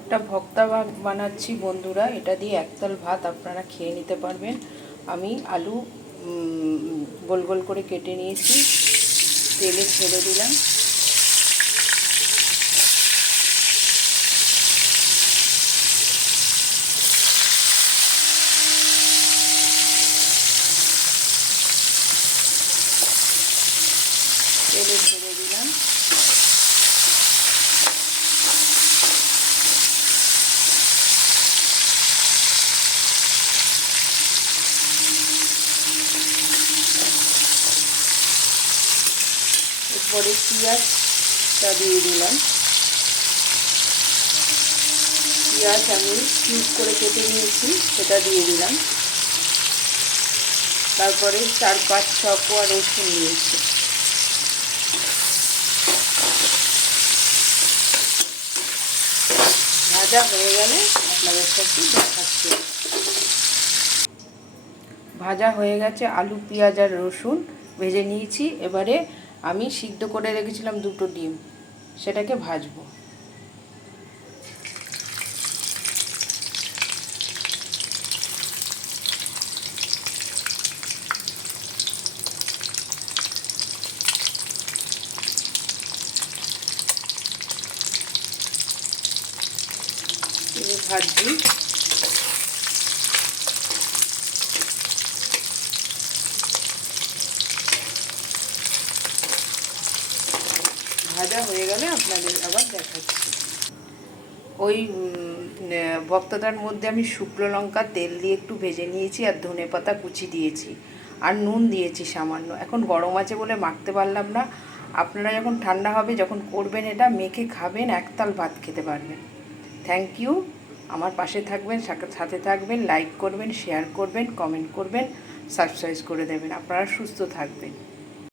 একটা ভক্তা বানাচ্ছি বন্ধুরা, এটা দিয়ে একতাল ভাত আপনারা খেয়ে নিতে পারবেন। আমি আলু গোল গোল করে কেটে নিয়েছি, তেলে ছেড়ে দিলাম। তেলে ছেড়ে দিলাম। এরপরে পেঁয়াজটা দিয়ে দিলাম। পেঁয়াজ আমি কিউব করে কেটে নিয়েছি, সেটা দিয়ে দিলাম। তারপরে 4-5-6 কোয়া রসুন দিয়েছি। ভাজা হয়ে গেলে আপনাদের সাথে দেখাচ্ছি। ভাজা হয়ে গেছে, আলু পেঁয়াজ আর রসুন ভেজে নিয়েছি। এবারে আমি সিদ্ধ করে রেখেছিলাম 2টো ডিম, সেটাকে ভাজবো। ভাজছি। ভাজা হয়ে গেলে আপনাদের আবার দেখাচ্ছি। ওই ভক্তটার মধ্যে আমি শুকনো লঙ্কা তেল দিয়ে একটু ভেজে নিয়েছি, আর ধনেপাতা কুচি দিয়েছি, আর নুন দিয়েছি সামান্য। এখন গরম আছে বলে মাখতে পারলাম না। আপনারা যখন ঠান্ডা হবে, যখন করবেন এটা মেখে খাবেন, একতাল ভাত খেতে পারবেন। Thank you. আমার পাশে থাকবেন, সাথে থাকবেন, লাইক করবেন, শেয়ার করবেন, কমেন্ট করবেন, সাবস্ক্রাইব করে দেবেন। আপনারা সুস্থ থাকবেন।